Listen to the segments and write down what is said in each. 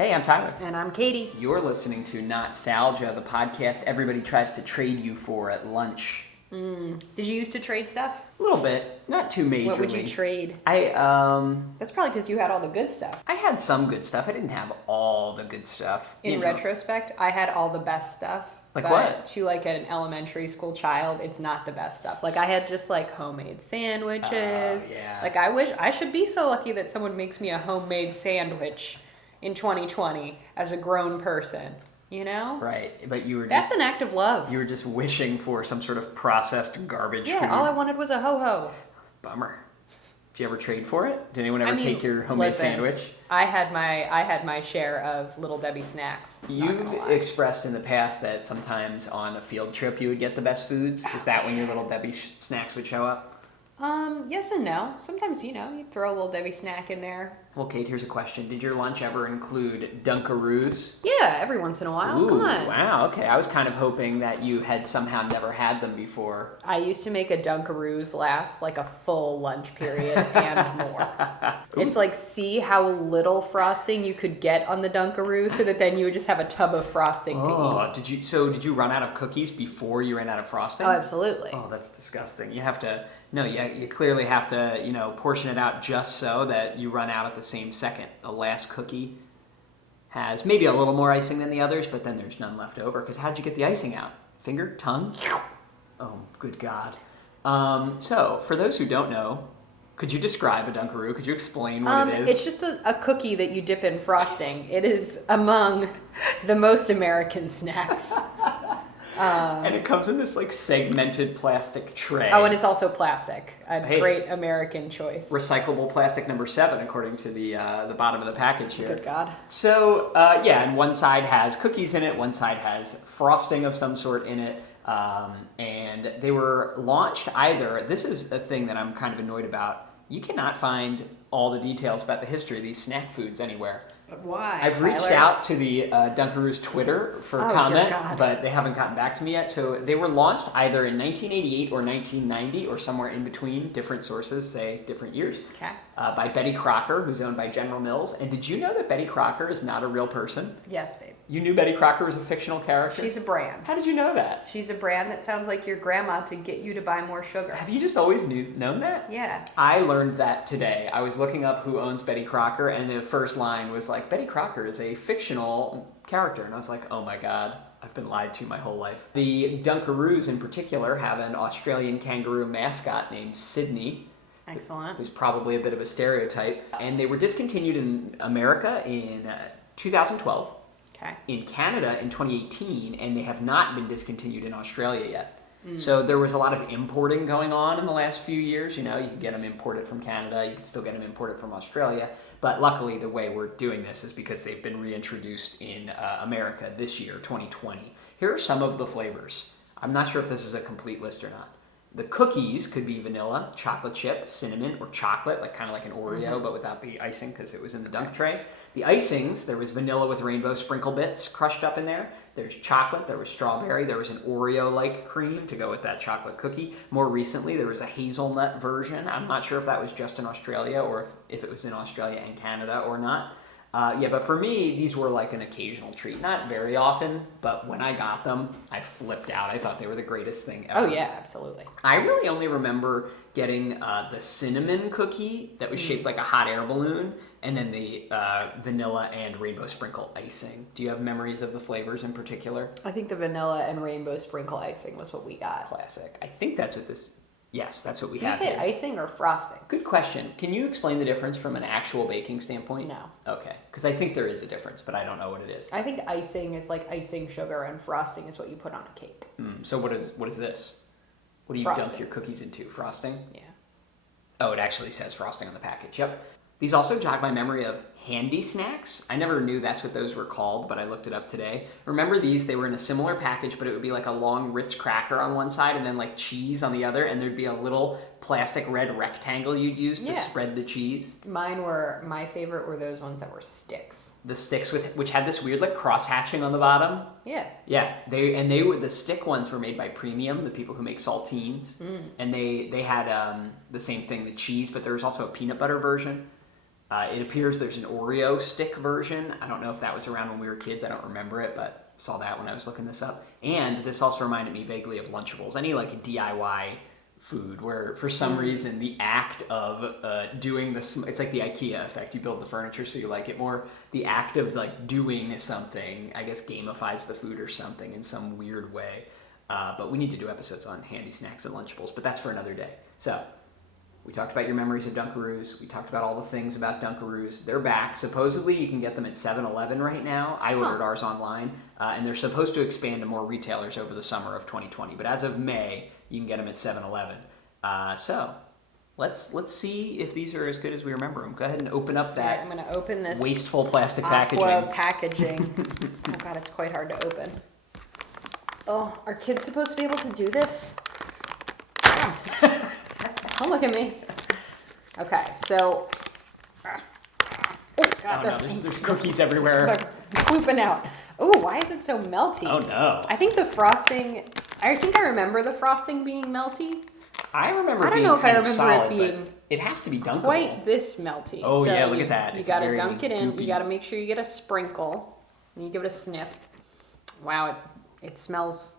Hey, I'm Tyler. And I'm Katie. You're listening to Not-Stalgia, the podcast everybody tries to trade you for at lunch. Did you used to trade stuff? A little bit, not too majorly. What would you trade? That's probably because you had all the good stuff. I had some good stuff. I didn't have all the good stuff. In retrospect, I had all the best stuff. Like but what? To like an elementary school child, it's not the best stuff. Like I had just like homemade sandwiches. Yeah. Like I should be so lucky that someone makes me a homemade sandwich in 2020 as a grown person, you know? Right, but That's an act of love. You were just wishing for some sort of processed garbage food. Yeah, all I wanted was a ho-ho. Bummer. Did you ever trade for it? Did anyone ever take your homemade sandwich? I had my share of Little Debbie snacks. You've expressed in the past that sometimes on a field trip you would get the best foods. Is that when your Little Debbie snacks would show up? Yes and no. Sometimes, you throw a Little Debbie snack in there. Well, Kate, here's a question. Did your lunch ever include Dunkaroos? Yeah, every once in a while. Ooh, come on. Wow, okay. I was kind of hoping that you had somehow never had them before. I used to make a Dunkaroos last like a full lunch period and more. It's like, see how little frosting you could get on the Dunkaroos so that then you would just have a tub of frosting to eat. Did you run out of cookies before you ran out of frosting? Oh, absolutely. Oh, that's disgusting. You clearly have to, portion it out just so that you run out at the same second. The last cookie has maybe a little more icing than the others, but then there's none left over. Because how'd you get the icing out? Finger? Tongue? Oh, good God. So, for those who don't know, could you describe a Dunkaroo? Could you explain what it is? It's just a cookie that you dip in frosting. It is among the most American snacks. And it comes in this segmented plastic tray. Oh, and it's also plastic. Great American choice. Recyclable plastic number 7, according to the bottom of the package here. Good God. So, and one side has cookies in it, one side has frosting of some sort in it. And they were launched this is a thing that I'm kind of annoyed about. You cannot find all the details about the history of these snack foods anywhere. But why? I've reached out to the Dunkaroos Twitter for comment, dear God. but they haven't gotten back to me yet. So they were launched either in 1988 or 1990 or somewhere in between. Different sources say different years. Okay. By Betty Crocker, who's owned by General Mills. And did you know that Betty Crocker is not a real person? Yes, babe. You knew Betty Crocker was a fictional character? She's a brand. How did you know that? She's a brand that sounds like your grandma to get you to buy more sugar. Have you just always known that? Yeah. I learned that today. I was looking up who owns Betty Crocker, and the first line was like, Betty Crocker is a fictional character. And I was like, oh my God, I've been lied to my whole life. The Dunkaroos in particular have an Australian kangaroo mascot named Sydney. Excellent. Who's probably a bit of a stereotype. And they were discontinued in America in 2012. Okay. In Canada in 2018, and they have not been discontinued in Australia yet. So there was a lot of importing going on in the last few years. You can get them imported from Canada. You can still get them imported from Australia. But luckily, the way we're doing this is because they've been reintroduced in America this year, 2020. Here are some of the flavors. I'm not sure if this is a complete list or not. The cookies could be vanilla, chocolate chip, cinnamon, or chocolate, kind of like an Oreo, but without the icing because it was in the dunk tray. The icings, there was vanilla with rainbow sprinkle bits crushed up in there. There's chocolate, there was strawberry, there was an Oreo-like cream to go with that chocolate cookie. More recently, there was a hazelnut version. I'm not sure if that was just in Australia or if it was in Australia and Canada or not. But for me, these were like an occasional treat. Not very often, but when I got them, I flipped out. I thought they were the greatest thing ever. Oh, yeah, absolutely. I really only remember getting the cinnamon cookie that was shaped like a hot air balloon, and then the vanilla and rainbow sprinkle icing. Do you have memories of the flavors in particular? I think the vanilla and rainbow sprinkle icing was what we got. Classic. I think that's what this... Yes, that's what we Did have you say here. icing or frosting? Good question. Can you explain the difference from an actual baking standpoint? No. Okay, because I think there is a difference, but I don't know what it is. I think icing is like icing sugar and frosting is what you put on a cake. So what is this? What do you Frosting. dunk your cookies into? Frosting? Yeah. Oh, it actually says frosting on the package. Yep. These also jog my memory of handy snacks. I never knew that's what those were called, but I looked it up today. Remember these? They were in a similar package, but it would be like a long Ritz cracker on one side and then like cheese on the other, and there'd be a little plastic red rectangle you'd use to spread the cheese. My favorite were those ones that were sticks. The sticks which had this weird cross hatching on the bottom. Yeah. Yeah, the stick ones were made by Premium, the people who make saltines, and they had the same thing, the cheese, but there was also a peanut butter version. It appears there's an Oreo stick version. I don't know if that was around when we were kids. I don't remember it, but saw that when I was looking this up. And this also reminded me vaguely of Lunchables. Any like DIY food where for some reason the act of doing this, it's like the IKEA effect. You build the furniture so you like it more. The act of like doing something, I guess, gamifies the food or something in some weird way. But we need to do episodes on handy snacks and Lunchables, but that's for another day. So we talked about your memories of Dunkaroos. We talked about all the things about Dunkaroos. They're back. Supposedly you can get them at 7-Eleven right now. I ordered ours online, and they're supposed to expand to more retailers over the summer of 2020. But as of May, you can get them at 7-Eleven. So let's see if these are as good as we remember them. Go ahead and open up that. I'm going to open this wasteful plastic aqua packaging. Oh God, it's quite hard to open. Oh, are kids supposed to be able to do this? Don't look at me. Okay, so. Oh God, There's cookies everywhere. They're pooping out. Oh, why is it so melty? Oh no. I think the frosting. I think I remember the frosting being melty. I remember. I don't being know if I kind of remember solid, it being. but it has to be dunkable. Quite this melty. Oh so yeah, look at that. You It's gotta very dunk it in. goopy. You gotta make sure you get a sprinkle. And you give it a sniff. Wow, it smells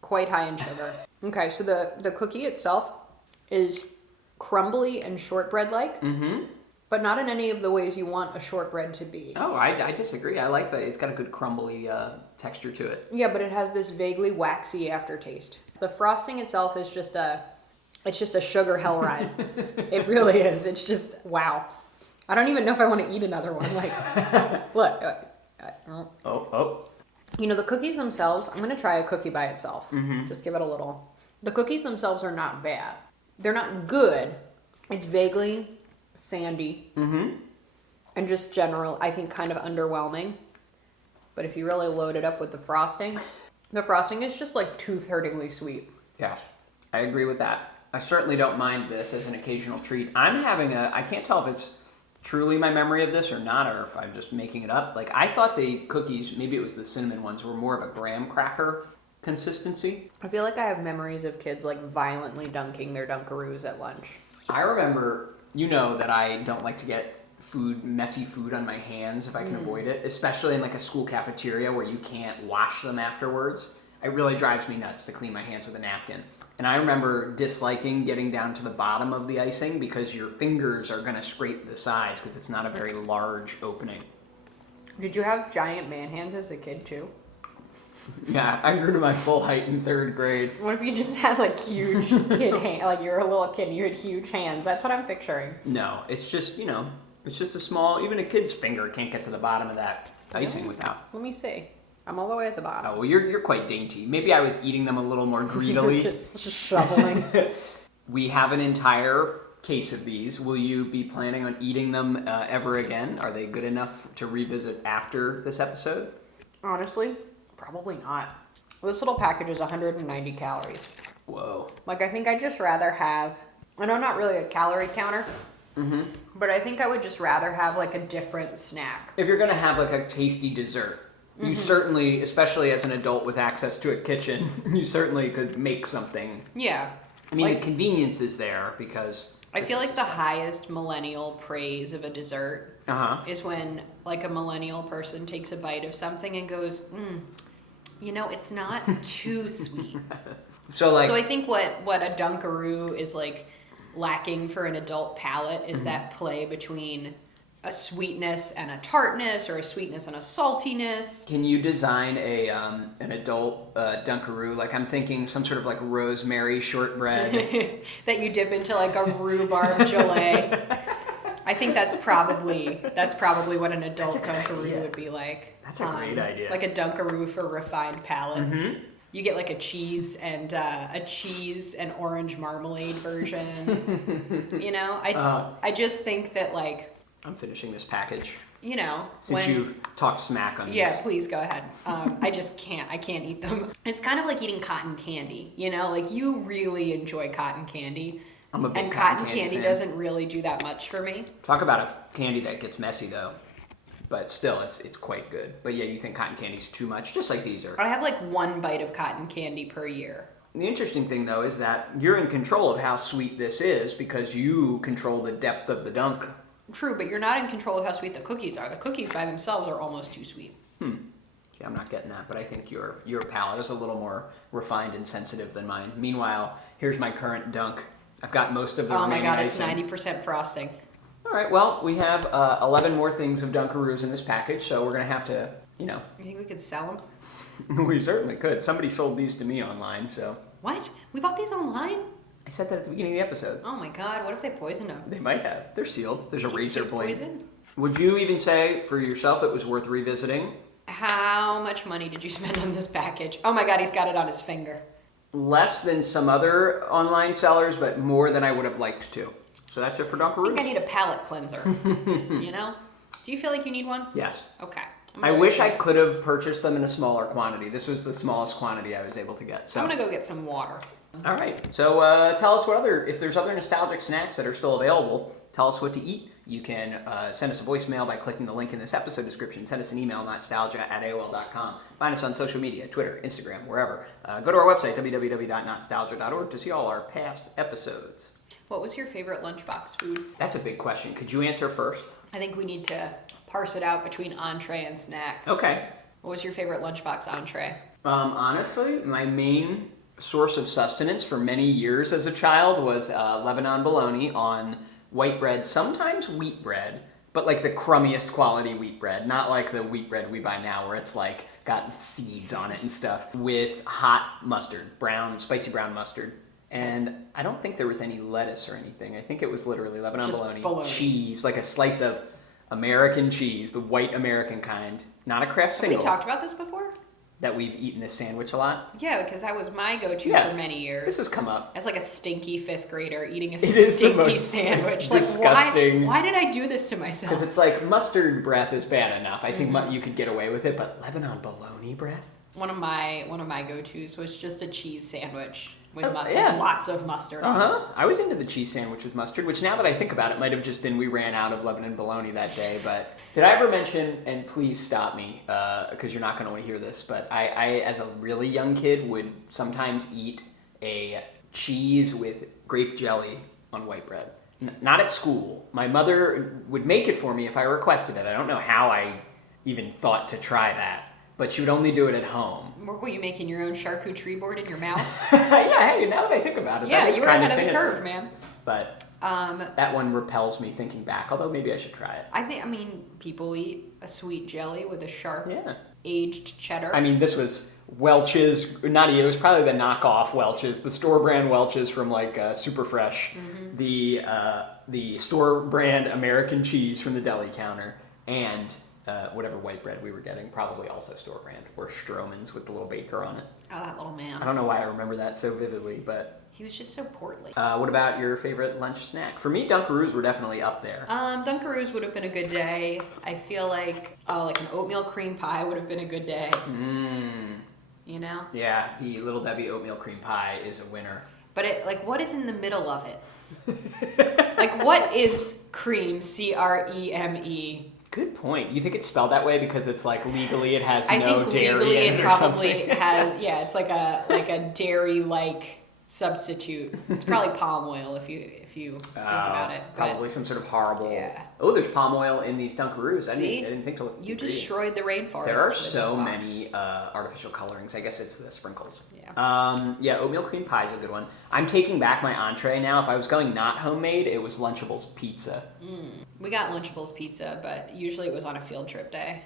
quite high in sugar. Okay, so the cookie itself is crumbly and shortbread-like, but not in any of the ways you want a shortbread to be. Oh, I disagree. I like that. It's got a good crumbly texture to it. Yeah, but it has this vaguely waxy aftertaste. The frosting itself is just a sugar hell ride. It really is. It's just, wow. I don't even know if I want to eat another one. Like, look. Oh. You know, the cookies themselves, I'm going to try a cookie by itself. Just give it a little. The cookies themselves are not bad. They're not good. It's vaguely sandy. And just general, I think, kind of underwhelming. But if you really load it up with the frosting is just like tooth-hurtingly sweet. Yes, I agree with that. I certainly don't mind this as an occasional treat. I can't tell if it's truly my memory of this or not, or if I'm just making it up. Like, I thought the cookies, maybe it was the cinnamon ones, were more of a graham cracker consistency. I feel like I have memories of kids like violently dunking their Dunkaroos at lunch. I remember, that I don't like to get messy food on my hands if I can avoid it, especially in like a school cafeteria where you can't wash them afterwards. It really drives me nuts to clean my hands with a napkin. And I remember disliking getting down to the bottom of the icing because your fingers are going to scrape the sides because it's not a very large opening. Did you have giant man hands as a kid too? Yeah, I grew to my full height in 3rd grade. What if you just had like huge kid hands, like you were a little kid and you had huge hands? That's what I'm picturing. No, it's just, it's just a small, even a kid's finger can't get to the bottom of that icing without. Let me see. I'm all the way at the bottom. Oh, well, you're quite dainty. Maybe I was eating them a little more greedily. just shoveling. We have an entire case of these. Will you be planning on eating them ever again? Are they good enough to revisit after this episode? Honestly, probably not. This little package is 190 calories. Whoa. Like, I think I'd just rather have, and I'm not really a calorie counter, but I think I would just rather have like a different snack. If you're going to have like a tasty dessert, you certainly, especially as an adult with access to a kitchen, you certainly could make something. Yeah. I mean, like, the convenience is there because... I feel like the highest millennial praise of a dessert is when like a millennial person takes a bite of something and goes, it's not too sweet. So I think what a Dunkaroo is like lacking for an adult palate is that play between a sweetness and a tartness, or a sweetness and a saltiness. Can you design an adult Dunkaroo? Like, I'm thinking some sort of like rosemary shortbread that you dip into like a rhubarb gelée. I think that's probably what an adult Dunkaroo would be like. That's a great idea. Like a Dunkaroo for refined palates. You get like a cheese and orange marmalade version. I just think that like. I'm finishing this package. Since you've talked smack on these. Yeah, please go ahead. I just can't. I can't eat them. It's kind of like eating cotton candy. Like you really enjoy cotton candy. I'm a big and cotton candy fan. Doesn't really do that much for me. Talk about a candy that gets messy though. But still, it's quite good. But yeah, you think cotton candy's too much, just like these are. I have like one bite of cotton candy per year. The interesting thing though is that you're in control of how sweet this is because you control the depth of the dunk True, but you're not in control of how sweet the cookies are. The cookies by themselves are almost too sweet. Yeah, I'm not getting that, but I think your palate is a little more refined and sensitive than mine. Meanwhile, here's my current dunk. I've got most of the remaining icing. Oh my god, it's 90% frosting. All right, well, we have 11 more things of Dunkaroos in this package, so we're going to have to, You think we could sell them? we certainly could. Somebody sold these to me online, so. What? We bought these online? I said that at the beginning of the episode. Oh my god, what if they poisoned them? They might have. They're sealed. There's a razor blade. Poison? Would you even say, for yourself, it was worth revisiting? How much money did you spend on this package? Oh my god, he's got it on his finger. Less than some other online sellers, but more than I would have liked to. So that's it for Dunkaroos. I think I need a palate cleanser. You know? Do you feel like you need one? Yes. Okay. I wish I could have purchased them in a smaller quantity. This was the smallest quantity I was able to get. So I'm gonna go get some water. All right. So tell us if there's other nostalgic snacks that are still available. Tell us what to eat. You can send us a voicemail by clicking the link in this episode description. Send us an email, Not-Stalgia@AOL.com. Find us on social media, Twitter, Instagram, wherever. Go to our website, www.notstalgia.org, to see all our past episodes. What was your favorite lunchbox food? That's a big question. Could you answer first? I think we need to parse it out between entree and snack. Okay. What was your favorite lunchbox entree? Honestly, my main source of sustenance for many years as a child was Lebanon bologna on white bread, sometimes wheat bread, but like the crummiest quality wheat bread, not like the wheat bread we buy now where it's like got seeds on it and stuff, with hot mustard, spicy brown mustard. And I don't think there was any lettuce or anything. I think it was literally Lebanon bologna, cheese, like a slice of American cheese, the white American kind, not a Kraft single. Have we talked about this before? That we've eaten this sandwich a lot? Yeah, because that was my go-to for many years. This has come up. As like a stinky 5th grader eating a stinky sandwich. Disgusting. Like, why did I do this to myself? Because it's like mustard breath is bad enough. I think you could get away with it, but Lebanon bologna breath? One of my go-tos was just a cheese sandwich with mustard. Lots of mustard. I was into the cheese sandwich with mustard, which now that I think about it, might have just been we ran out of Lebanon bologna that day. But did I ever mention, and please stop me, because you're not going to want to hear this, but I, as a really young kid, would sometimes eat a cheese with grape jelly on white bread. Not at school. My mother would make it for me if I requested it. I don't know how I even thought to try that. But she would only do it at home. Were you making your own charcuterie board in your mouth? Yeah, hey, now that I think about it, yeah, that was you were kind ahead of of the curve, man. But that one repels me thinking back, although maybe I should try it. I mean, people eat a sweet jelly with a sharp aged cheddar. I mean, this was Welch's, it was probably the knockoff Welch's, the store brand Welch's from like Super Fresh, the store brand American cheese from the deli counter, and whatever white bread we were getting, probably also store brand, or Stroman's with the little baker on it. Oh, that little man. I don't know why I remember that so vividly, but... He was just so portly. What about your favorite lunch snack? For me, Dunkaroos were definitely up there. Dunkaroos would have been a good day. I feel like an oatmeal cream pie would have been a good day. You know? Yeah, the Little Debbie oatmeal cream pie is a winner. But what is in the middle of it? Like, what is cream, CREME? Good point. You think it's spelled that way because it's like legally it has no dairy in it or something? I think legally it probably has, it's like a dairy-like substitute. It's probably palm oil if you think about it. Probably some sort of horrible... Yeah. Oh, there's palm oil in these Dunkaroos. I didn't think to look at the ingredients. You destroyed the rainforest. There are so many artificial colorings. I guess it's the sprinkles. Yeah. Oatmeal cream pie is a good one. I'm taking back my entree now. If I was going not homemade, it was Lunchables pizza. We got Lunchables pizza, but usually it was on a field trip day.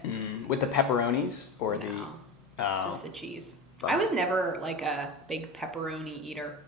With the pepperonis or just the cheese. I was never like a big pepperoni eater,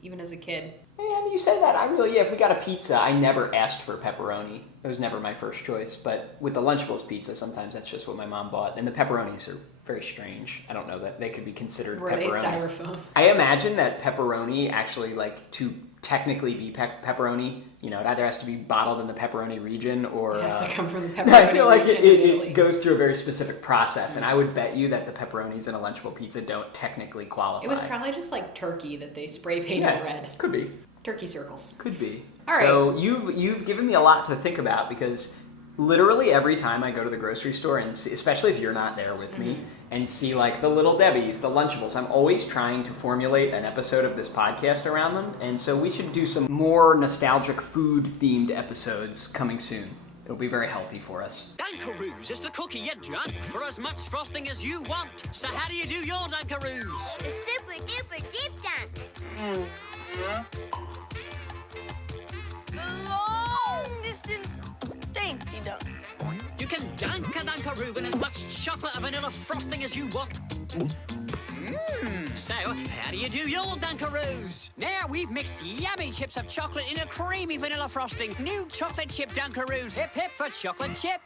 even as a kid. And you say that, if we got a pizza, I never asked for pepperoni. It was never my first choice. But with the Lunchables pizza, sometimes that's just what my mom bought. And the pepperonis are very strange. I don't know that they could be considered pepperonis. Were they styrofoam? I imagine that pepperoni actually, to technically be pepperoni, it either has to be bottled in the pepperoni region or... It has to come from the pepperoni region. I feel like it goes through a very specific process, and I would bet you that the pepperonis in a Lunchable pizza don't technically qualify. It was probably just like turkey that they spray painted red. Could be. Turkey circles. Could be. All right. So you've given me a lot to think about because Literally every time I go to the grocery store, and see, especially if you're not there with me, and see like the Little Debbies, the Lunchables, I'm always trying to formulate an episode of this podcast around them. And so we should do some more nostalgic food-themed episodes coming soon. It'll be very healthy for us. Dunkaroos is the cookie you drunk for as much frosting as you want. So how do you do your Dunkaroos? The super duper deep dunk. The long distance dainty dunk. You can dunk a Dunkaroo in as much chocolate or vanilla frosting as you want. So, how do you do your Dunkaroos? Now we've mixed yummy chips of chocolate in a creamy vanilla frosting. New chocolate chip Dunkaroos. Hip hip for chocolate chip.